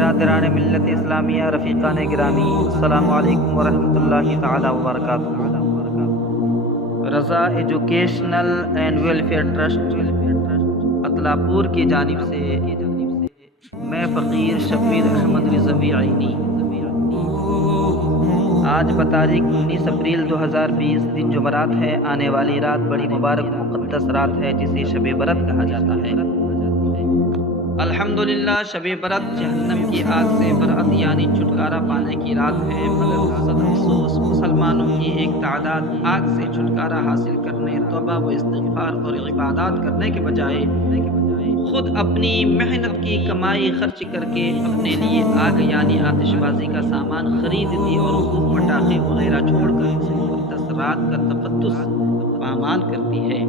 برادران ملت اسلامیہ، رفیقان گرامی، السلام علیکم ورحمۃ اللہ تعالی وبرکاتہ۔ رضا ایجوکیشنل اینڈ ویلفیئر ٹرسٹ اطلاپور کی جانب سے میں فقیر شبیر احمد رضوی عینی آج بتاریخ 19 اپریل 2020 دن جمعرات ہے۔ آنے والی رات بڑی مبارک مقدس رات ہے جسے شب برات کہا جاتا ہے۔ الحمدللہ شب برات جہنم کی آگ سے برات یعنی چھٹکارا پانے کی رات ہے، مگر حسد افسوس مسلمانوں کی ایک تعداد آگ سے چھٹکارا حاصل کرنے، توبہ و استغفار اور عبادات کرنے کے بجائے خود اپنی محنت کی کمائی خرچ کر کے اپنے لیے آگ یعنی آتش بازی کا سامان خریدتی اور خوب پٹاخے وغیرہ چھوڑ کر اس مقدس رات کا تقدس پامال کرتی ہے۔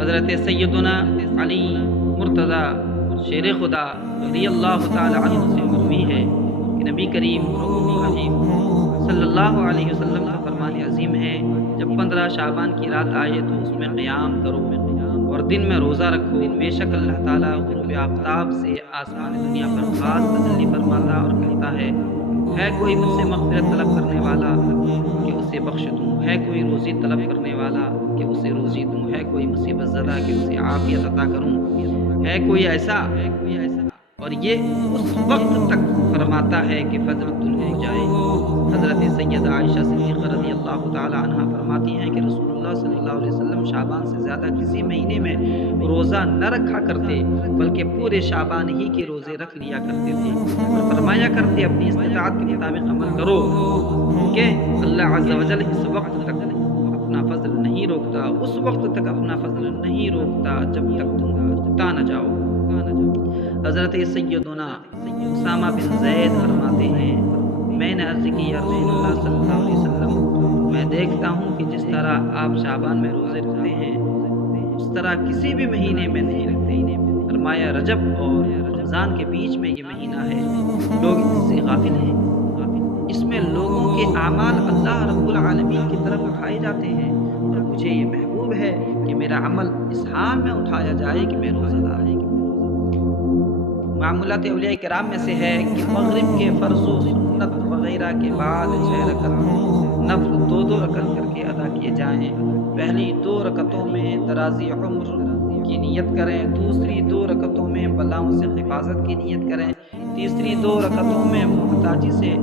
حضرت سیدنا علی مرتضی شیر خدا رضی اللہ تعالی عنہ سے مروی ہے کہ نبی کریم صلی اللہ علیہ وسلم کا فرمان عظیم ہے، جب 15 شعبان کی رات آئے تو اس میں قیام کرو اور دن میں روزہ رکھو، بے شک اللہ تعالیٰ غروب آفتاب سے آسمان دنیا پر خاص تجلی فرماتا اور کہتا ہے کوئی مجھ سے مغفرت طلب کرنے والا کہ اسے بخش دوں، ہے کوئی روزی طلب کرنے والا کہ اسے روزی دوں، ہے کوئی مصیبت زدہ کہ اسے عافیت عطا کروں، ہے کوئی ایسا اور یہ اس وقت تک فرماتا ہے کہ فجر طلوع ہو جائے۔ حضرت سیدہ عائشہ صدیقہ رضی اللہ تعالی عنہا فرماتی ہیں کہ رسول اللہ صلی اللہ علیہ وسلم شعبان سے زیادہ کسی مہینے میں روزہ نہ رکھا کرتے، بلکہ پورے شعبان ہی کے روزے رکھ لیا کرتے تھے اور فرمایا کرتے اپنی استطاعت کے مطابق عمل کرو کہ اللہ عز و جل اس وقت تک اپنا فضل نہیں روکتا، اس وقت تک اپنا فضل نہیں روکتا جب تک تم اکتا نہ جاؤ۔ حضرت سیدنا اسامہ بن زید فرماتے ہیں میں نے عرض کی یا رسول اللہ صلی اللہ علیہ وسلم، میں دیکھتا ہوں کہ جس طرح آپ شعبان میں روزے رکھتے ہیں اس طرح کسی بھی مہینے میں نہیں رکھتے۔ فرمایا رجب اور رمضان کے بیچ میں یہ مہینہ ہے، لوگ اس سے غافل ہیں، اس میں لوگوں کے اعمال اللہ رب العالمین کی طرف اٹھائے جاتے ہیں اور مجھے یہ محبوب ہے کہ میرا عمل اس حال میں اٹھایا جائے کہ میں روزہ دار ہوں۔ معمولات اولیاء کرام میں سے ہے کہ مغرب کے فرض و سنت وغیرہ کے بعد 6 رکعت نفل 2 رکعت کر کے ادا کیے جائیں۔ پہلی 2 رکعتوں میں درازی عمر کی نیت کریں، دوسری 2 رکعتوں میں بلاؤں سے حفاظت کی نیت کریں، تیسری 2 رکعتوں میں محتاجی سے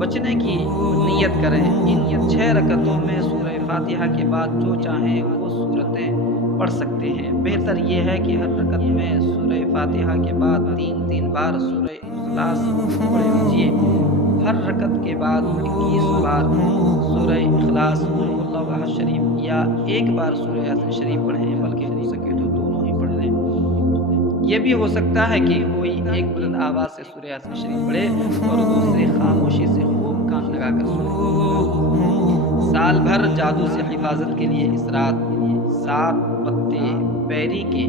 بچنے کی نیت کریں۔ ان 6 رکعتوں میں سورہ فاتحہ کے بعد جو چاہیں وہ سورتیں پڑھ سکتے ہیں۔ بہتر یہ ہے کہ ہر رکعت میں سورہ فاتحہ کے بعد 3 بار سورہ اخلاص پڑھ لیجیے، ہر رکعت کے بعد 21 بار سورہ اخلاص قل هو اللہ احد شریف یا 1 بار سورہ یاسین شریف پڑھیں، بلکہ ہو سکے تو دونوں ہی پڑھ لیں۔ یہ بھی ہو سکتا ہے کہ کوئی ایک بلند آواز سے سورہ یاسین شریف پڑھے اور دوسرے خاموشی سے خوب کان لگا کر سنے۔ سال بھر جادو سے حفاظت کے لیے اس رات 7 پتے بیری کے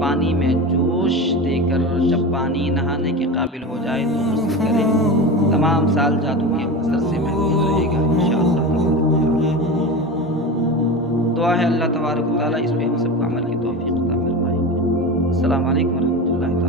پانی میں جوش دے کر جب پانی نہانے کے قابل ہو جائے تو غسل کریں، تمام سال جادو کے اثر سے محفوظ رہے گا انشاءاللہ۔ دعا ہے اللہ تبارک و تعالیٰ اس پہ ہم سب کو عمل کی توفیق عطا فرمائے۔ السلام علیکم ورحمۃ اللہ۔